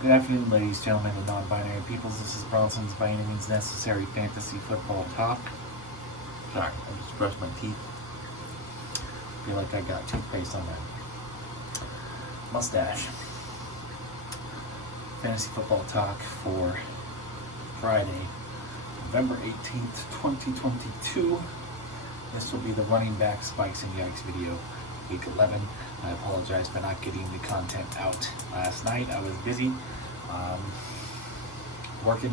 Good afternoon, ladies, gentlemen, and non-binary peoples. This is Bronson's By Any Means Necessary Fantasy Football Talk. Sorry, I just brushed my teeth. Feel like I got toothpaste on my mustache. Fantasy Football Talk for Friday, November 18th, 2022. This will be the running back spikes and yikes video, week 11. I apologize for not getting the content out last night. I was busy working,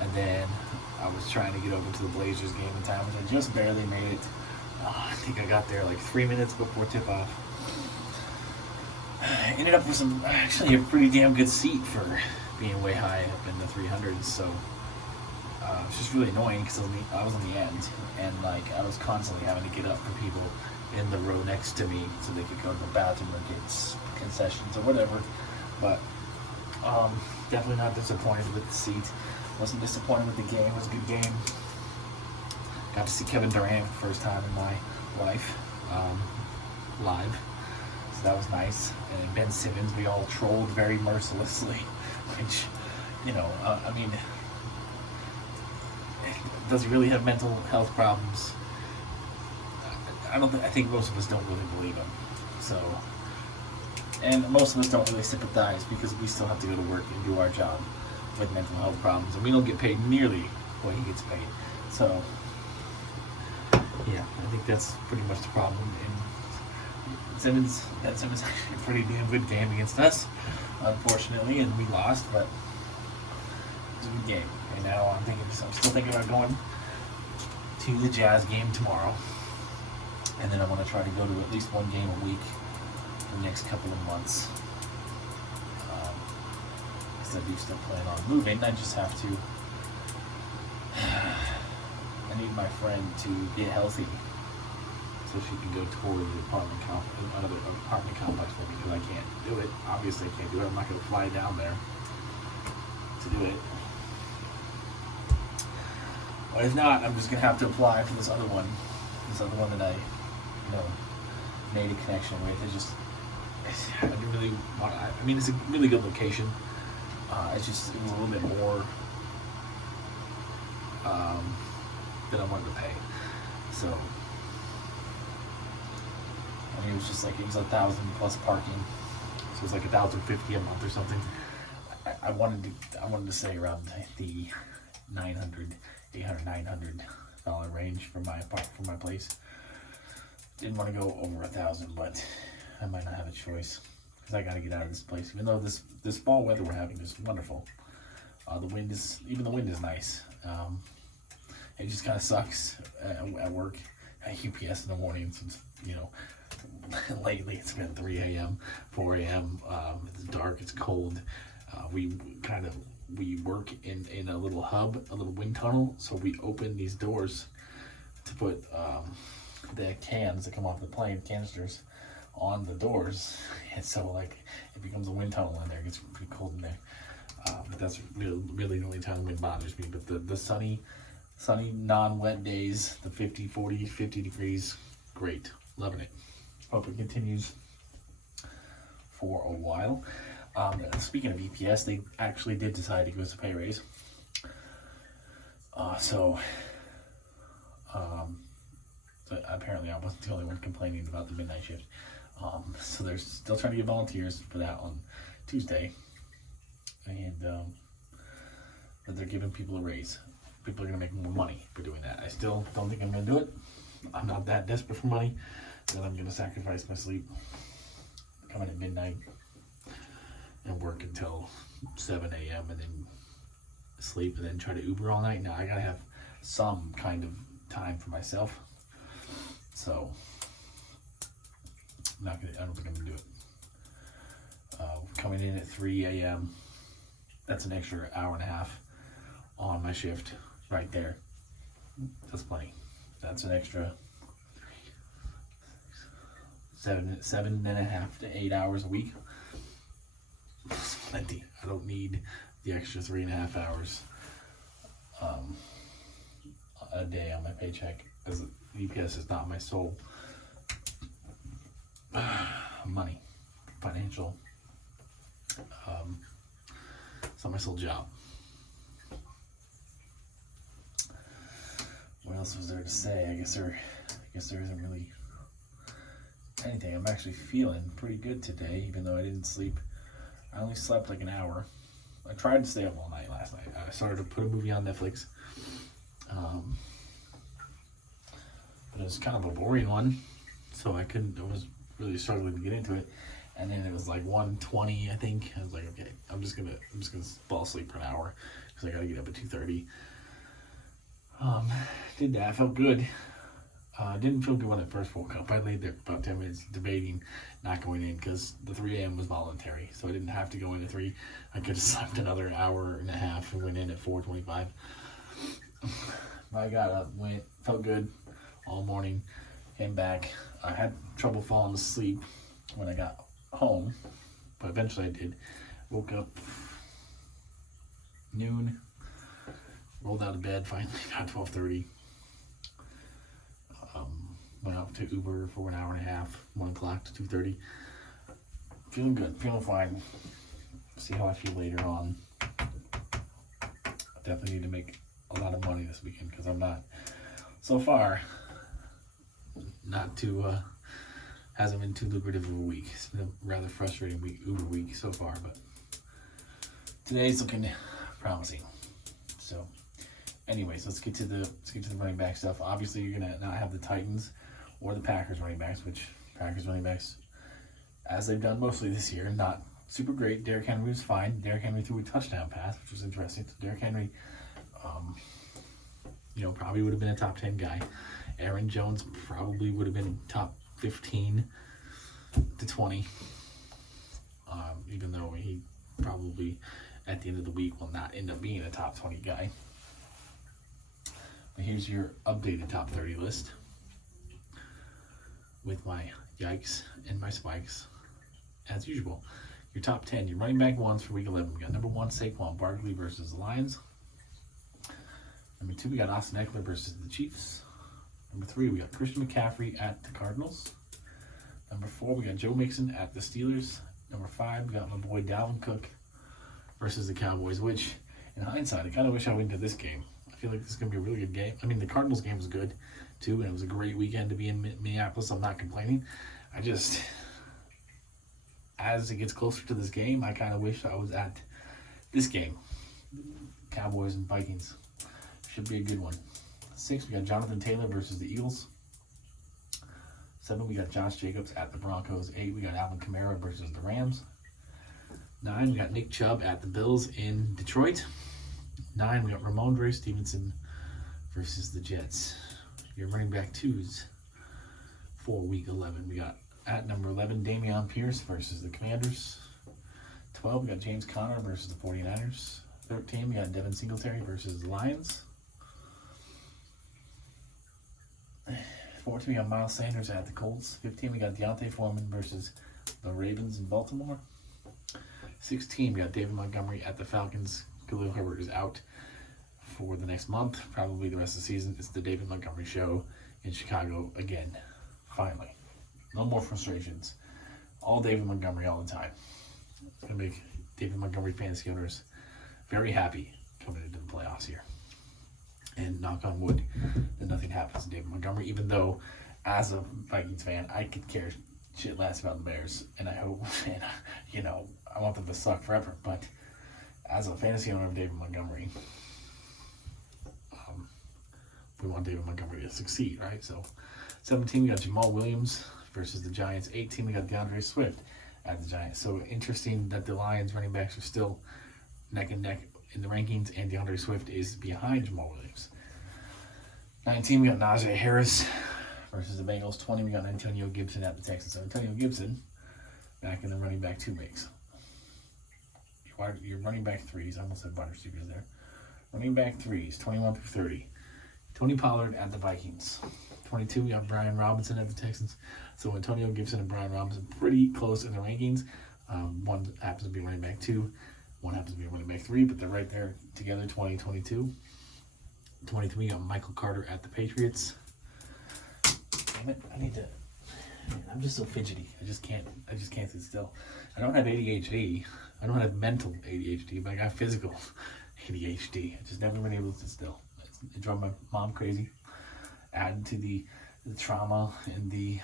and then I was trying to get over to the Blazers game in time, which I just barely made it. I think I got there like 3 minutes before tip-off. Ended up with actually a pretty damn good seat for being way high up in the 300s, so it's just really annoying because I was on the end, and like I was constantly having to get up for people in the row next to me so they could go to the bathroom or get concessions or whatever. But definitely not disappointed with the seat. Wasn't disappointed with the game. It was a good game. Got to see Kevin Durant for the first time in my life live, so that was nice. And Ben Simmons, we all trolled very mercilessly, which, I mean, does he really have mental health problems? I think most of us don't really believe him. So, and most of us don't really sympathize because we still have to go to work and do our job with mental health problems, and we don't get paid nearly what he gets paid. So, yeah, I think that's pretty much the problem. And Simmons actually a pretty damn good game against us, unfortunately, and we lost, but it was a good game. And now I'm still thinking about going to the Jazz game tomorrow. And then I want to try to go to at least one game a week for the next couple of months. Because I do still plan on moving. I just have to. I need my friend to get healthy so she can go tour the apartment complex for me, because I can't do it. Obviously, I can't do it. I'm not going to fly down there to do it. But if not, I'm just going to have to apply for this other one. This other one that I made a connection with. I didn't really want. I mean, it's a really good location. It was a little bit more than I wanted to pay. So, I mean, it was 1,000 plus parking. So it was like $1,050 a month or something. I wanted to say around the $900 range for my place. Didn't want to go over 1,000, but I might not have a choice because I got to get out of this place. Even though this fall weather we're having is wonderful, the wind is nice. It just kind of sucks at work at UPS in the morning since lately it's been 3 a.m., 4 a.m. It's dark, it's cold. We work in a little hub, a little wind tunnel, so we open these doors to put the cans that come off the plane, canisters, on the doors, and so it becomes a wind tunnel in there. It gets pretty cold in there, but that's really the only time the wind bothers me. But the sunny non-wet days, the 50 degrees, great, loving it. Hope it continues for a while. Speaking of EPS, they actually did decide to give us a pay raise. So apparently I wasn't the only one complaining about the midnight shift. So they're still trying to get volunteers for that on Tuesday. And but they're giving people a raise. People are going to make more money for doing that. I still don't think I'm going to do it. I'm not that desperate for money that I'm going to sacrifice my sleep, come in at midnight, and work until 7 a.m. and then sleep and then try to Uber all night. Now I gotta have some kind of time for myself. So I don't think I'm gonna do it. Coming in at 3 a.m. That's an extra hour and a half on my shift right there. That's plenty. That's an extra 7.5 to 8 hours a week. Plenty. I don't need the extra 3.5 hours a day on my paycheck, because EPS is not my sole money, financial It's not my sole job. What else was there to say? I guess there isn't really anything. I'm actually feeling pretty good today, even though I didn't sleep. I only slept like an hour. I tried to stay up all night last night. I started to put a movie on Netflix. But it was kind of a boring one, so I was really struggling to get into it. And then it was like 1:20, I think. I was like, okay, I'm just gonna fall asleep for an hour because I gotta get up at 2:30. Did that. I felt good. Didn't feel good when I first woke up. I laid there for about 10 minutes debating not going in because the 3 a.m. was voluntary, so I didn't have to go in at 3. I could have slept another hour and a half and went in at 4:25. I got up, felt good all morning, came back. I had trouble falling asleep when I got home, but eventually I did. Woke up noon, rolled out of bed finally about 12:30. Went out to Uber for an hour and a half, 1 o'clock to 2:30. Feeling good, feeling fine. See how I feel later on. I definitely need to make a lot of money this weekend because I'm not, so far, hasn't been too lucrative of a week. It's been a rather frustrating Uber week so far, but today's looking promising. So, anyways, let's get to the running back stuff. Obviously, you're gonna not have the Titans or the Packers running backs, which Packers running backs, as they've done mostly this year, not super great. Derrick Henry was fine. Derrick Henry threw a touchdown pass, which was interesting. So Derrick Henry, probably would have been a top 10 guy. Aaron Jones probably would have been top 15 to 20, even though he probably at the end of the week will not end up being a top 20 guy. But here's your updated top 30 list with my yikes and my spikes as usual. Your top 10, your running back ones for week 11. We got number 1, Saquon Barkley versus the Lions. Number 2, we got Austin Eckler versus the Chiefs. Number 3, we got Christian McCaffrey at the Cardinals. Number 4, we got Joe Mixon at the Steelers. Number 5, we got my boy Dalvin Cook versus the Cowboys, which, in hindsight, I kind of wish I went to this game. I feel like this is going to be a really good game. I mean, the Cardinals game was good, too, and it was a great weekend to be in Minneapolis. I'm not complaining. As it gets closer to this game, I kind of wish I was at this game. Cowboys and Vikings. Should be a good one. 6, we got Jonathan Taylor versus the Eagles. 7, we got Josh Jacobs at the Broncos. 8, we got Alvin Kamara versus the Rams. 9, we got Nick Chubb at the Bills in Detroit. 9, we got Ramondre Stevenson versus the Jets. Your running back 2s for week 11. We got at number 11, Dameon Pierce versus the Commanders. 12, we got James Conner versus the 49ers. 13, we got Devin Singletary versus the Lions. 14, we got Miles Sanders at the Colts. 15, we got Deontay Foreman versus the Ravens in Baltimore. 16, we got David Montgomery at the Falcons. Khalil Herbert is out for the next month, probably the rest of the season. It's the David Montgomery show in Chicago again. Finally. No more frustrations. All David Montgomery all the time. It's going to make David Montgomery fantasy owners very happy coming into the playoffs here. And knock on wood that nothing happens to David Montgomery, even though as a Vikings fan, I could care shit less about the Bears. And I hope, I want them to suck forever. But as a fantasy owner of David Montgomery, we want David Montgomery to succeed, right? So 17, we got Jamal Williams versus the Giants. 18, we got DeAndre Swift at the Giants. So interesting that the Lions running backs are still neck and neck in the rankings, and DeAndre Swift is behind Jamal Williams. 19, we got Najee Harris versus the Bengals. 20, we got Antonio Gibson at the Texans. So Antonio Gibson back in the running back 2 mix. Your running back 3s, I almost said wide receivers there. Running back 3s, 21 through 30. Tony Pollard at the Vikings. 22, we got Brian Robinson at the Texans. So Antonio Gibson and Brian Robinson pretty close in the rankings. One happens to be running back 2. One happens to be running back 3, but they're right there together, 20, 22. 23, we got Michael Carter at the Patriots. Damn it, I need to I'm just so fidgety. I just can't sit still. I don't have ADHD. I don't have mental ADHD, but I got physical ADHD. I just never been able to sit still. It drove my mom crazy. Added to the trauma and the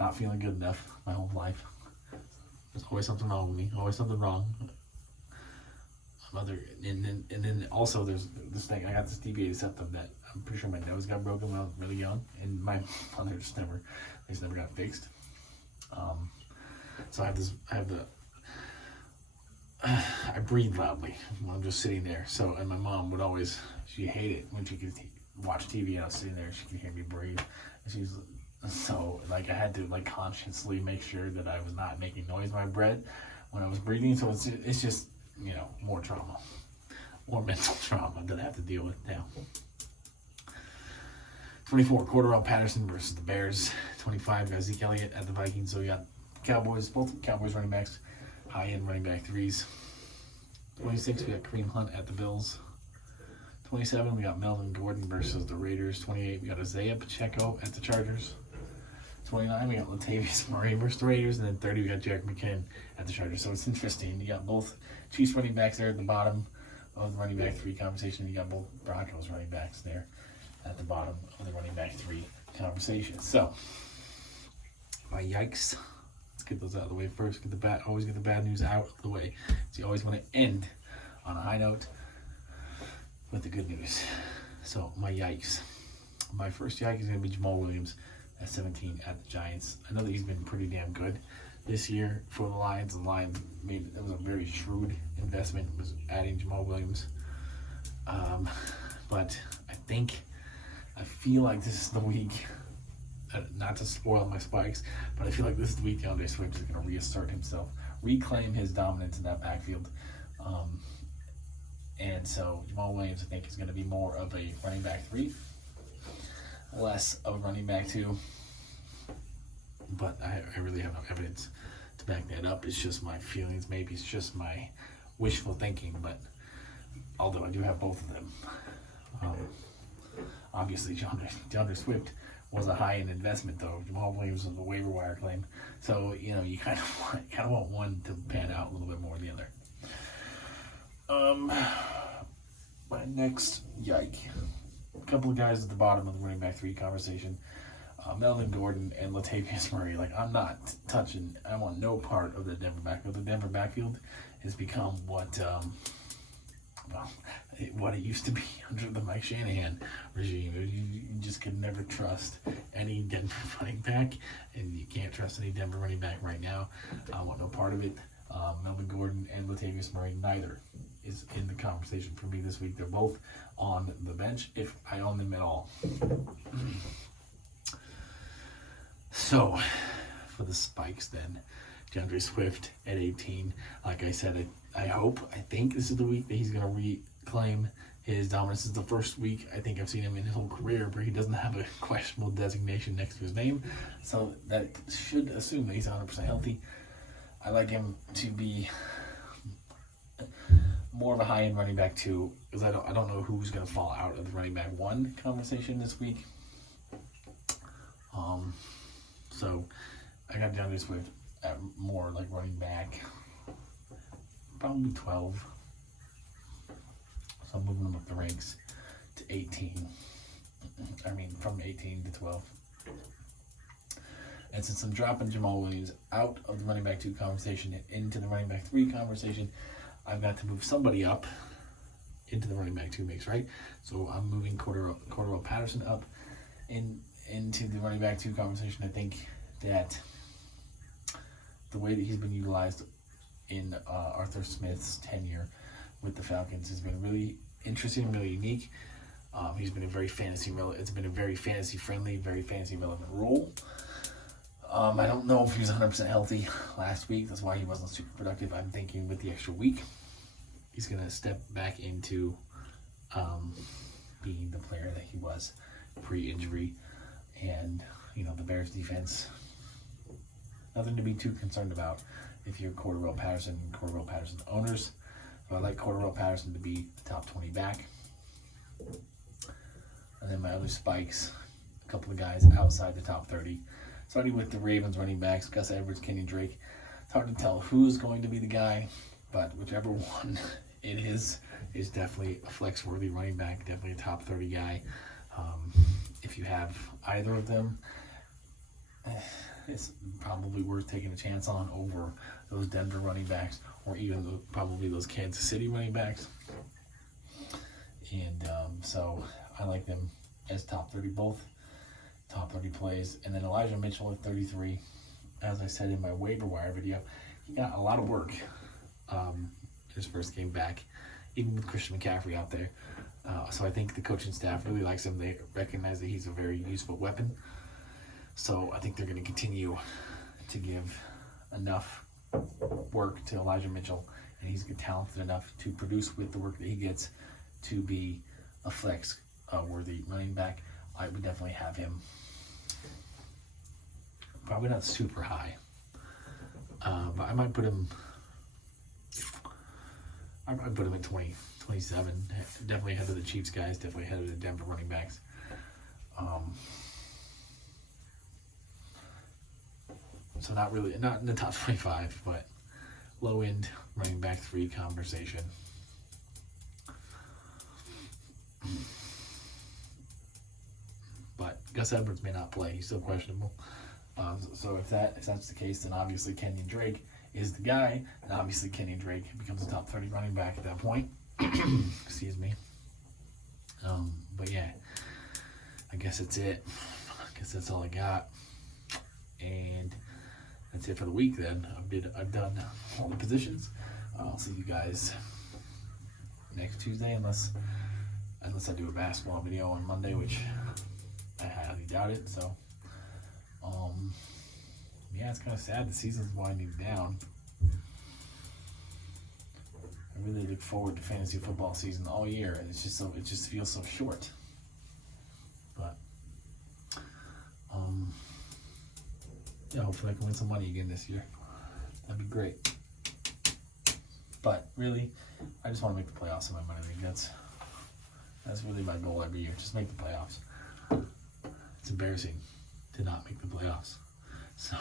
not feeling good enough my whole life. There's always something wrong with me. Always something wrong. And then also there's this thing. I got this deviated septum that I'm pretty sure my nose got broken when I was really young, and my mother just never got fixed. So I breathe loudly when I'm just sitting there. So, and my mom would always, she hated it when she could watch TV and I was sitting there, she could hear me breathe. And so like I had to like consciously make sure that I was not making noise when I breathed when I was breathing. So it's just, more trauma, more mental trauma that I have to deal with now. 24, Cordero Patterson versus the Bears. 25, got Zeke Elliott at the Vikings. So we got Cowboys, both Cowboys running backs, high-end running back threes. 26, we got Kareem Hunt at the Bills. 27, we got Melvin Gordon versus the Raiders. 28, we got Isaiah Pacheco at the Chargers. 29, we got Latavius Murray versus the Raiders. And then 30, we got Jerick McKinnon at the Chargers. So it's interesting. You got both Chiefs running backs there at the bottom of the running back three conversation. You got both Broncos running backs there at the bottom of the running back three conversation. So, my yikes. Let's get those out of the way first. Always get the bad news out of the way. So you always want to end on a high note with the good news. So, my yikes. My first yike is going to be Jamal Williams at 17 at the Giants. I know that he's been pretty damn good this year for the Lions. The Lions it was a very shrewd investment, was adding Jamal Williams. But I feel like this is the week, not to spoil my spikes, but I feel like this is the week DeAndre Swift is going to reassert himself, reclaim his dominance in that backfield. And so Jamal Williams, I think, is going to be more of a running back 3, less of a running back 2. But I really have no evidence to back that up. It's just my feelings. Maybe it's just my wishful thinking. But although I do have both of them, obviously DeAndre Swift was a high-end investment, though. Jamal Williams was a waiver wire claim. So you kind of want one to pan out a little bit more than the other. My next yike. A couple of guys at the bottom of the running back 3 conversation. Melvin Gordon and Latavius Murray. Like, I'm not touching. I want no part of the Denver backfield. The Denver backfield has become what it used to be under the Mike Shanahan regime. You just could never trust any Denver running back, and you can't trust any Denver running back right now. I want no part of it. Melvin Gordon and Latavius Murray, neither is in the conversation for me this week. They're both on the bench, if I own them at all. So, for the spikes then, DeAndre Swift at 18. Like I said, I think this is the week that he's going to reclaim his dominance. This is the first week I think I've seen him in his whole career where he doesn't have a questionable designation next to his name. So that should assume that he's 100% healthy. I like him to be more of a high-end running back 2, because I don't know who's going to fall out of the running back 1 conversation this week. So I got DeAndre Swift at more like running back, probably 12. So I'm moving him up the ranks to 18. From 18 to 12. And since I'm dropping Jamal Williams out of the running back 2 conversation and into the running back 3 conversation, I've got to move somebody up into the running back 2 mix, right? So I'm moving Cordero Patterson up into the running back 2 conversation. I think that the way that he's been utilized in Arthur Smith's tenure with the Falcons has been really interesting and really unique. He's been it's been a very fantasy friendly, very fantasy relevant role. I don't know if he was 100% healthy last week. That's why he wasn't super productive. I'm thinking with the extra week, he's going to step back into being the player that he was pre-injury. And, the Bears defense, nothing to be too concerned about if you're Cordero Patterson and Cordero Patterson owners. So I like Cordero Patterson to be the top 20 back. And then my other spikes, a couple of guys outside the top 30. Starting with the Ravens running backs, Gus Edwards, Kenyon Drake. It's hard to tell who's going to be the guy, but whichever one it is definitely a flex-worthy running back, definitely a top 30 guy. If you have either of them, it's probably worth taking a chance on over those Denver running backs, or even probably those Kansas City running backs. And so I like them as top 30, both top 30 plays. And then Elijah Mitchell at 33. As I said in my waiver wire video, he got a lot of work his first game back, even with Christian McCaffrey out there. So I think the coaching staff really likes him. They recognize that he's a very useful weapon. So I think they're going to continue to give enough work to Elijah Mitchell, and he's talented enough to produce with the work that he gets to be a flex worthy running back. I would definitely have him. Probably not super high, but I might put him. I might put him at 20, 27. Definitely ahead of the Chiefs guys. Definitely ahead of the Denver running backs. So not in the top 25, but low end running back 3 conversation. But Gus Edwards may not play; he's still questionable. So if that's the case, then obviously Kenyon Drake is the guy, and obviously Kenyon Drake becomes a top 30 running back at that point. Excuse me. But yeah, I guess that's it. I guess that's all I got, and that's it for the week. Then I've done all the positions. I'll see you guys next Tuesday, unless I do a basketball video on Monday, which I highly doubt it. So, yeah, it's kind of sad. The season's winding down. I really look forward to fantasy football season all year, and it just feels so short. But, yeah, hopefully I can win some money again this year. That'd be great. But really, I just want to make the playoffs in my money league. That's really my goal every year. Just make the playoffs. It's embarrassing to not make the playoffs. So,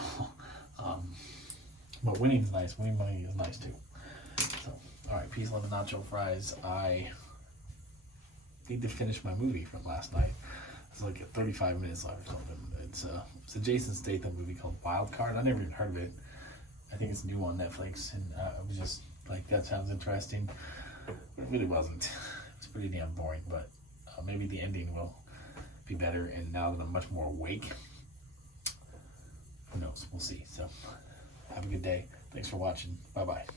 but winning is nice. Winning money is nice too. So, all right, peace, love, and nacho fries. I need to finish my movie from last night. It's like 35 minutes left or something. It's a Jason Statham movie called Wild Card. I never even heard of it. I think it's new on Netflix, and I was just like, that sounds interesting. But it really wasn't. It's pretty damn boring, but maybe the ending will be better. And now that I'm much more awake, who knows? We'll see. So have a good day. Thanks for watching. Bye-bye.